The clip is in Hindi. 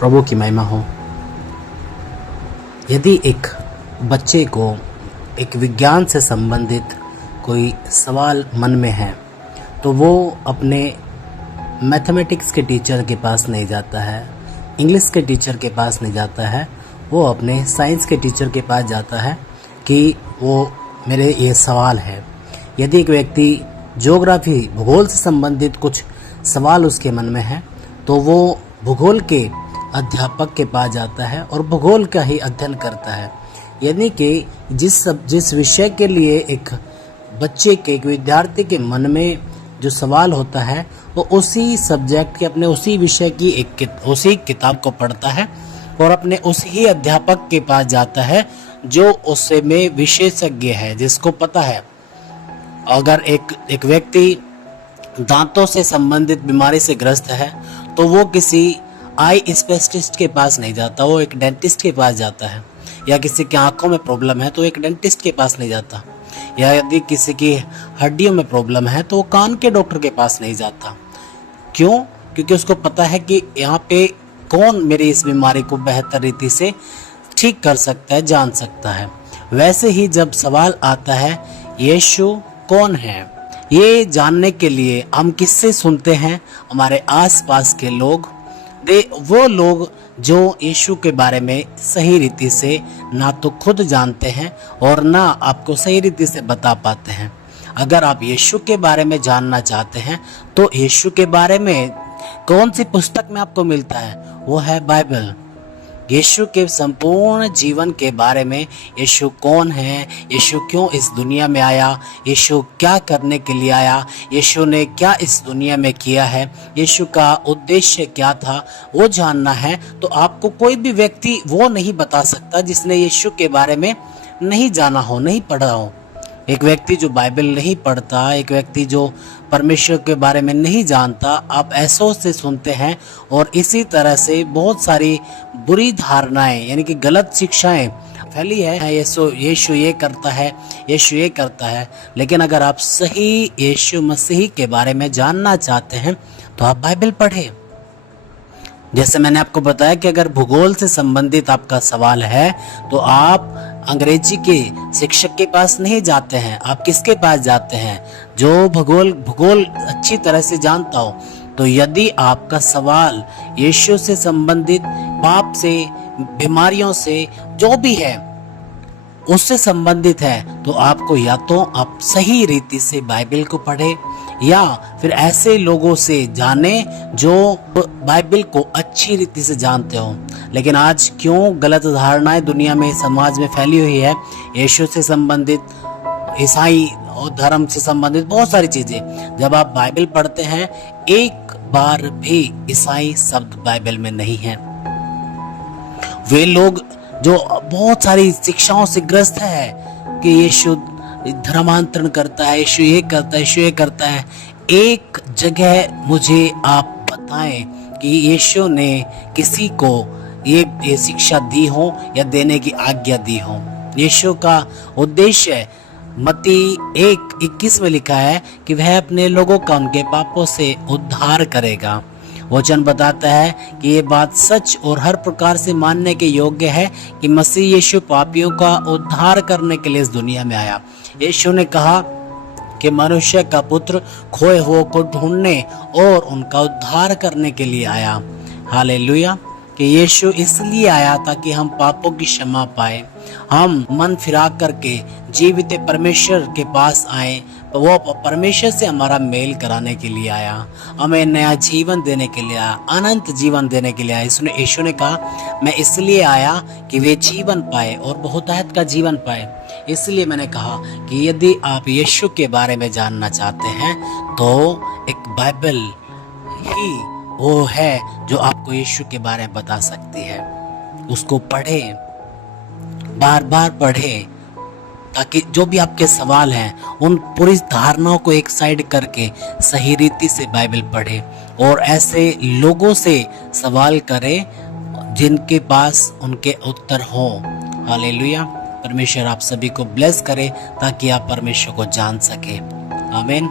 प्रभु की महिमा हो। यदि एक बच्चे को एक विज्ञान से संबंधित कोई सवाल मन में है तो वो अपने मैथमेटिक्स के टीचर के पास नहीं जाता है, इंग्लिश के टीचर के पास नहीं जाता है, वो अपने साइंस के टीचर के पास जाता है कि वो मेरे ये सवाल है। यदि एक व्यक्ति ज्योग्राफी भूगोल से संबंधित कुछ सवाल उसके मन में है तो वो भूगोल के अध्यापक के पास जाता है और भूगोल का ही अध्ययन करता है। यानी कि जिस विषय के लिए एक बच्चे के एक विद्यार्थी के मन में जो सवाल होता है वो उसी सब्जेक्ट के अपने उसी विषय की उसी किताब को पढ़ता है और अपने उसी अध्यापक के पास जाता है जो उससे में विशेषज्ञ है, जिसको पता है। अगर एक व्यक्ति दांतों से संबंधित बीमारी से ग्रस्त है तो वो किसी आई स्पेशलिस्ट के पास नहीं जाता, वो एक डेंटिस्ट के पास जाता है। या किसी की आंखों में प्रॉब्लम है तो एक डेंटिस्ट के पास नहीं जाता। या यदि किसी की हड्डियों में प्रॉब्लम है तो वो कान के डॉक्टर के पास नहीं जाता। क्यों? क्योंकि उसको पता है कि यहाँ पे कौन मेरी इस बीमारी को बेहतर रीति से ठीक कर सकता है, जान सकता है। वैसे ही जब सवाल आता है यीशु कौन है, ये जानने के लिए हम किससे सुनते हैं? हमारे आसपास के लोग, वो लोग जो यीशु के बारे में सही रीति से ना तो खुद जानते हैं और ना आपको सही रीति से बता पाते हैं। अगर आप यीशु के बारे में जानना चाहते हैं तो यीशु के बारे में कौन सी पुस्तक में आपको मिलता है? वो है बाइबल। यीशु के संपूर्ण जीवन के बारे में, यीशु कौन है, यीशु क्यों इस दुनिया में आया, यीशु क्या करने के लिए आया, यीशु ने क्या इस दुनिया में किया है, यीशु का उद्देश्य क्या था, वो जानना है तो आपको कोई भी व्यक्ति वो नहीं बता सकता जिसने यीशु के बारे में नहीं जाना हो, नहीं पढ़ा हो। एक व्यक्ति जो बाइबल नहीं पढ़ता, एक व्यक्ति जो परमेश्वर के बारे में नहीं जानता, आप ऐसों से सुनते हैं और इसी तरह से बहुत सारी बुरी धारणाएं यानी कि गलत शिक्षाएं फैली है। यीशु ये करता है, यीशु ये करता है। लेकिन अगर आप सही यीशु मसीह के बारे में जानना चाहते हैं तो आप बाइबल पढ़ें। जैसे मैंने आपको बताया कि अगर भूगोल से संबंधित आपका सवाल है तो आप अंग्रेजी के शिक्षक के पास नहीं जाते हैं, आप किसके पास जाते हैं? जो भूगोल अच्छी तरह से जानता हो। तो यदि आपका सवाल यीशु से संबंधित, पाप से, बीमारियों से, जो भी है उससे संबंधित है तो आपको या तो आप सही रीति से बाइबल को पढ़े या फिर ऐसे लोगों से जाने जो बाइबल को अच्छी रीति से जानते हो। लेकिन आज क्यों गलत धारणाएं दुनिया में, समाज में फैली हुई है यीशु से संबंधित, ईसाई और धर्म से संबंधित बहुत सारी चीजें। जब आप बाइबल पढ़ते हैं एक बार भी ईसाई शब्द बाइबल में नहीं है। वे लोग जो बहुत सारी शिक्षाओं से ग्रस्त है कि यीशु धर्मांतरण करता है, यीशु ये करता है, यीशु ये करता है। एक जगह मुझे आप बताएं कि यीशु ने किसी को ये शिक्षा दी हो या देने की आज्ञा दी हो। यीशु का उद्देश्य मत्ती 1:21 में लिखा है कि वह अपने लोगों का उनके पापों से उद्धार करेगा। वचन बताता है कि ये बात सच और हर प्रकार से मानने के योग्य है कि मसीह यीशु पापियों का उद्धार करने के लिए इस दुनिया में आया। यीशु ने कहा कि मनुष्य का पुत्र खोए हुओं को ढूंढने और उनका उद्धार करने के लिए आया। हालेलुया। कि यीशु इसलिए आया ताकि हम पापों की क्षमा पाए, हम मन फिरा करके जीवित परमेश्वर के पास आए। वो परमेश्वर से हमारा मेल कराने के लिए आया, हमें नया जीवन देने के लिए आया, अनंत जीवन देने के लिए आया। यीशु ने कहा मैं इसलिए आया कि वे जीवन पाए और बहुतायत का जीवन पाए। इसलिए मैंने कहा कि यदि आप यीशु के बारे में जानना चाहते हैं तो एक बाइबल ही वो है जो आपको यीशु के बारे में बता सकती है। उसको पढ़ें, बार बार पढ़ें, ताकि जो भी आपके सवाल हैं उन पूरी धारणाओं को एक साइड करके सही रीति से बाइबल पढ़ें और ऐसे लोगों से सवाल करें जिनके पास उनके उत्तर हो। हालेलुया। परमेश्वर आप सभी को ब्लेस करे ताकि आप परमेश्वर को जान सके। आमीन।